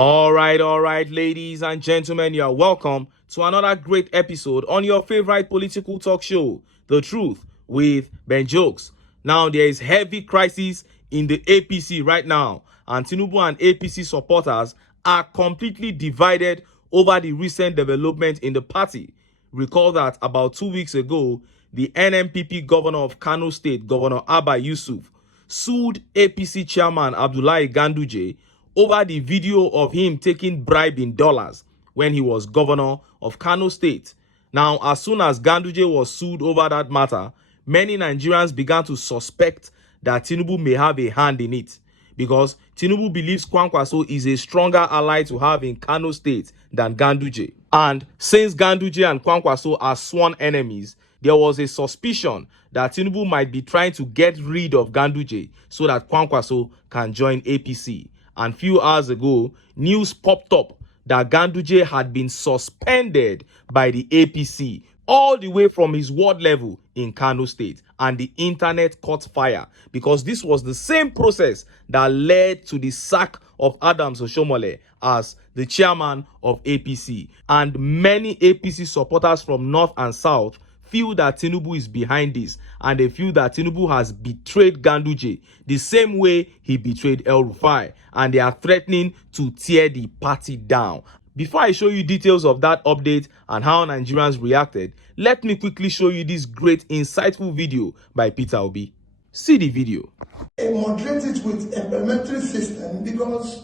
All right, ladies and gentlemen, you are welcome to another great episode on your favorite political talk show, The Truth with Ben Jokes. Now, there is heavy crisis in the APC right now, and TINUBU and APC supporters are completely divided over the recent development in the party. Recall that about 2 weeks ago, the NNPP governor of Kano State, Governor Abba Yusuf, sued APC chairman Abdullahi Ganduje over the video of him taking bribe in dollars when he was governor of Kano State. Now, as soon as Ganduje was sued over that matter, many Nigerians began to suspect that TINUBU may have a hand in it, because TINUBU believes Kwankwaso is a stronger ally to have in Kano State than Ganduje. And since Ganduje and Kwankwaso are sworn enemies, there was a suspicion that TINUBU might be trying to get rid of Ganduje so that Kwankwaso can join APC. And few hours ago, news popped up that Ganduje had been suspended by the APC all the way from his ward level in Kano State, and the internet caught fire because this was the same process that led to the sack of Adams Oshomole as the chairman of APC. And many APC supporters from North and South feel that TINUBU is behind this, and they feel that TINUBU has betrayed Ganduje the same way he betrayed El Rufai, and they are threatening to tear the party down. Before I show you details of that update and how Nigerians reacted, let me quickly show you this great insightful video by Peter Obi. See the video. Moderate it with a parliamentary system, because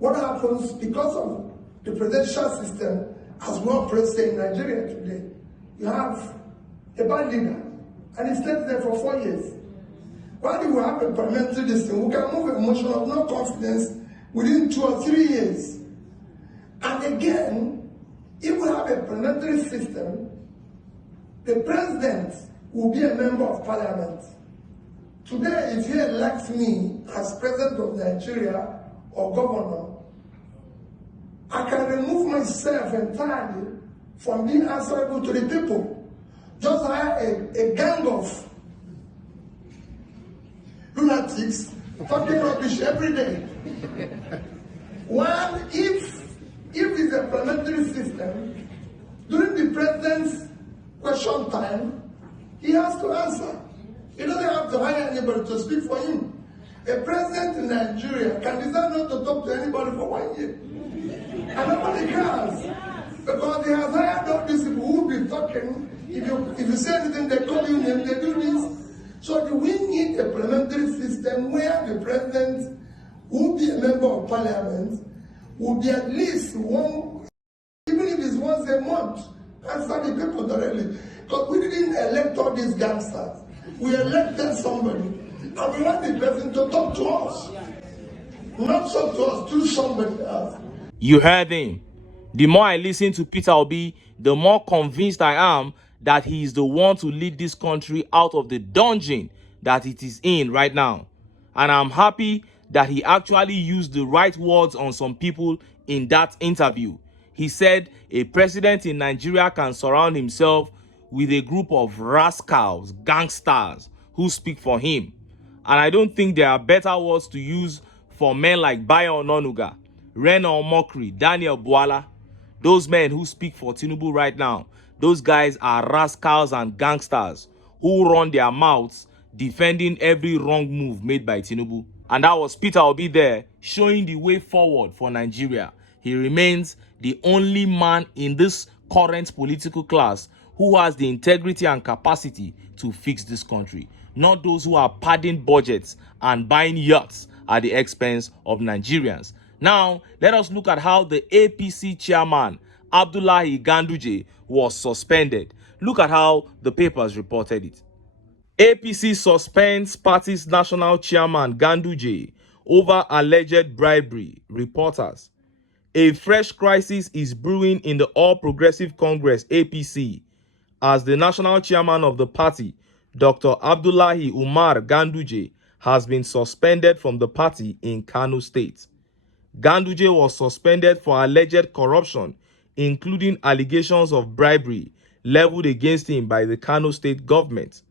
what happens because of the presidential system as we operate in Nigeria today, you have a bad leader, and he stayed there for 4 years. Why do we have a parliamentary system? We can move a motion of no confidence within 2 or 3 years. And again, if we have a parliamentary system, the president will be a member of parliament. Today, if he elects me as president of Nigeria or governor, I can remove myself entirely from being answerable to the people. Just hire a gang of lunatics talking rubbish every day. While if it's a parliamentary system, during the president's question time, he has to answer. He doesn't have to hire anybody to speak for him. A president in Nigeria can decide not to talk to anybody for 1 year. And nobody cares. Because he has hired all these people who will be talking. If you say anything, they call you name, they do this. So we need a parliamentary system where the president will be a member of parliament, will be at least one, even if it's once a month, answer the people directly. Because we didn't elect all these gangsters. We elected somebody, and we want the person to talk to us. Not talk to us, to somebody else. You heard him. The more I listen to Peter Obi, the more convinced I am that he is the one to lead this country out of the dungeon that it is in right now. And I'm happy that he actually used the right words on some people in that interview. He said a president in Nigeria can surround himself with a group of rascals, gangsters who speak for him. And I don't think there are better words to use for men like Bayo Ononuga, Rena Omokri, Daniel Bwala. Those men who speak for TINUBU right now, those guys are rascals and gangsters who run their mouths defending every wrong move made by TINUBU. And that was Peter Obi there, showing the way forward for Nigeria. He remains the only man in this current political class who has the integrity and capacity to fix this country, not those who are padding budgets and buying yachts at the expense of Nigerians. Now, let us look at how the APC chairman, Abdullahi Ganduje, was suspended. Look at how the papers reported it. APC suspends party's national chairman Ganduje over alleged bribery, reporters. A fresh crisis is brewing in the All Progressive Congress APC as the national chairman of the party, Dr. Abdullahi Umar Ganduje, has been suspended from the party in Kano State. Ganduje was suspended for alleged corruption, including allegations of bribery leveled against him by the Kano State government.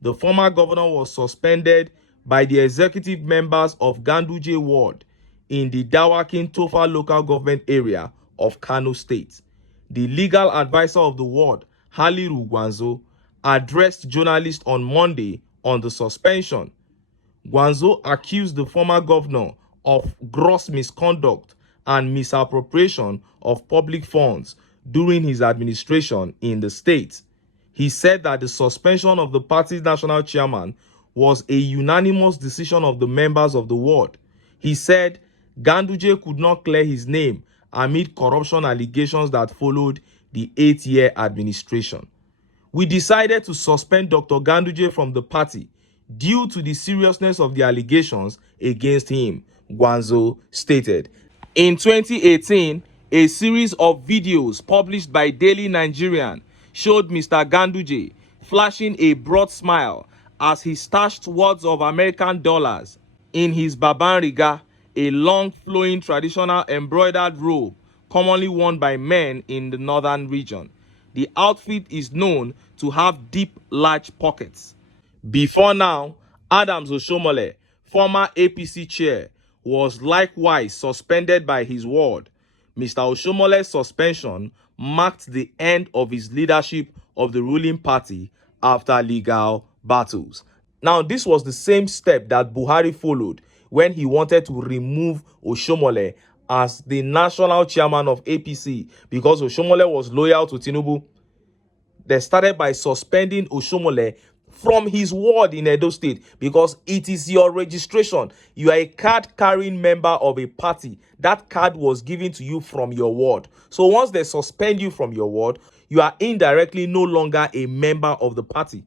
The former governor was suspended by the executive members of Ganduje ward in the Dawakin Tofa local government area of Kano State. The legal advisor of the ward, Haliru Gwanzo, addressed journalists on Monday on the suspension. Gwanzo accused the former governor of gross misconduct and misappropriation of public funds during his administration in the state. He said that the suspension of the party's national chairman was a unanimous decision of the members of the ward. He said Ganduje could not clear his name amid corruption allegations that followed the 8-year administration. We decided to suspend Dr. Ganduje from the party due to the seriousness of the allegations against him, Gwanzo stated. In 2018, a series of videos published by Daily Nigerian showed Mr. Ganduje flashing a broad smile as he stashed wads of American dollars in his babanriga, a long flowing traditional embroidered robe commonly worn by men in the northern region. The outfit is known to have deep, large pockets. Before now, Adams Oshomole, former APC chair, was likewise suspended by his ward. Mr. Oshomole's suspension marked the end of his leadership of the ruling party after legal battles. Now, this was the same step that Buhari followed when he wanted to remove Oshomole as the national chairman of APC because Oshomole was loyal to TINUBU. They started by suspending Oshomole from his ward in Edo State because it is your registration. You are a card-carrying member of a party. That card was given to you from your ward. So once they suspend you from your ward, you are indirectly no longer a member of the party.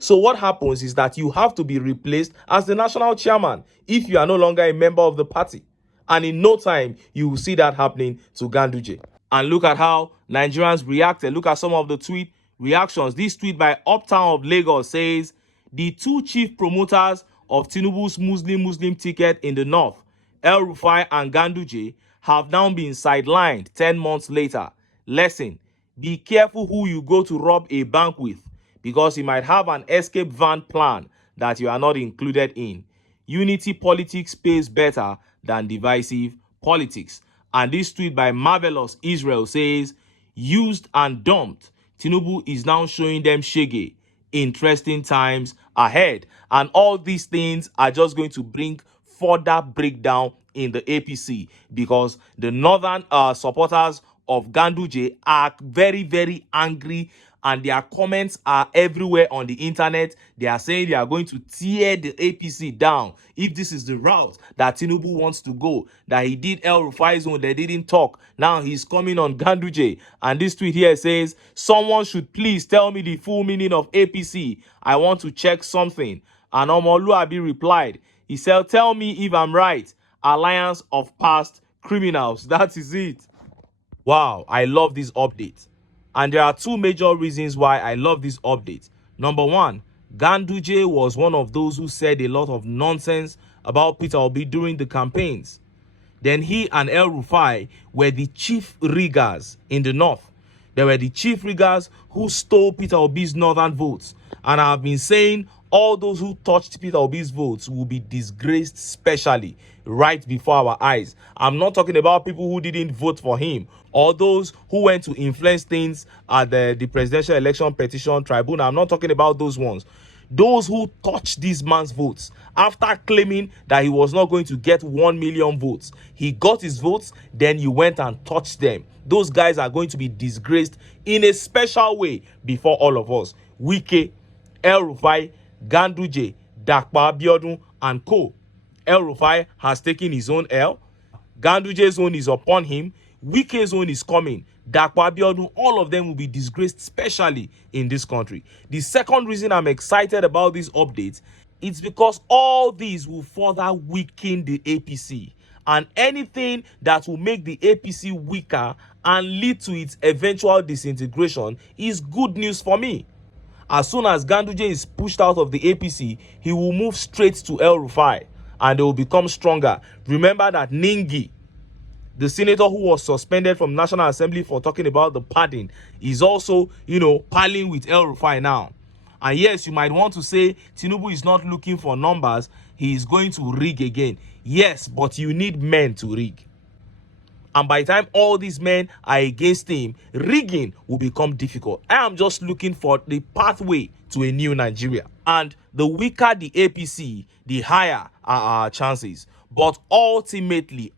So what happens is that you have to be replaced as the national chairman if you are no longer a member of the party. And in no time, you will see that happening to Ganduje. And look at how Nigerians reacted. Look at some of the tweet reactions. This tweet by Uptown of Lagos says, the two chief promoters of Tinubu's Muslim ticket in the north, El Rufai and Ganduje, have now been sidelined 10 months later. Lesson: be careful who you go to rob a bank with, because he might have an escape van plan that you are not included in. Unity politics pays better than divisive politics. And this tweet by Marvelous Israel says, used and dumped, Tinubu is now showing them shege. Interesting times ahead. And all these things are just going to bring further breakdown in the APC because the northern supporters of Ganduje are very, very angry and their comments are everywhere on the internet. They are saying they are going to tear the APC down if this is the route that Tinubu wants to go. That he did El Rufai's own, they didn't talk. Now he's coming on Ganduje. And this tweet here says, someone should please tell me the full meaning of APC. I want to check something. And Omoluabi replied, he said, tell me if I'm right. Alliance of past criminals. That is it. Wow, I love this update. And there are two major reasons why I love this update. Number one, Ganduje was one of those who said a lot of nonsense about Peter Obi during the campaigns. Then he and El Rufai were the chief riggers in the north. They were the chief riggers who stole Peter Obi's northern votes. And I have been saying all those who touched Peter Obi's votes will be disgraced specially right before our eyes. I'm not talking about people who didn't vote for him or those who went to influence things at the presidential election petition tribunal. I'm not talking about those ones. Those who touched this man's votes after claiming that he was not going to get 1 million votes. He got his votes, then you went and touched them. Those guys are going to be disgraced in a special way before all of us. Wike, El Rufai, Ganduje, Dakpa Abiodun, and co. El Rufai has taken his own L. Ganduje's own is upon him. Wike's own is coming. Dakpa Abiodun, all of them will be disgraced, especially in this country. The second reason I'm excited about this update is because all these will further weaken the APC. And anything that will make the APC weaker and lead to its eventual disintegration is good news for me. As soon as Ganduje is pushed out of the APC, he will move straight to El Rufai and they will become stronger. Remember that Ningi, the senator who was suspended from National Assembly for talking about the pardon, is also, palling with El Rufai now. And yes, you might want to say Tinubu is not looking for numbers. he is going to rig again. Yes, but you need men to rig. And by the time all these men are against him, rigging will become difficult. I am just looking for the pathway to a new Nigeria. And the weaker the APC, the higher are our chances. But ultimately,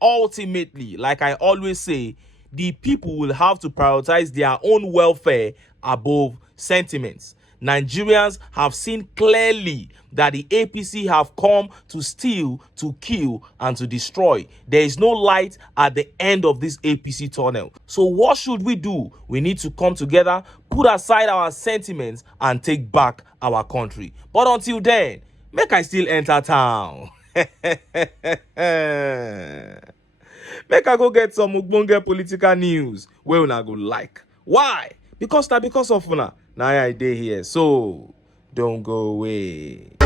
like I always say, the people will have to prioritize their own welfare above sentiments. Nigerians have seen clearly that the APC have come to steal, to kill, and to destroy. There is no light at the end of this APC tunnel. So what should we do? We need to come together, put aside our sentiments, and take back our country. But until then, make I still enter town. Make I go get some ogbonge political news wey una go like. Why? Because of una. Now I dey here, so don't go away.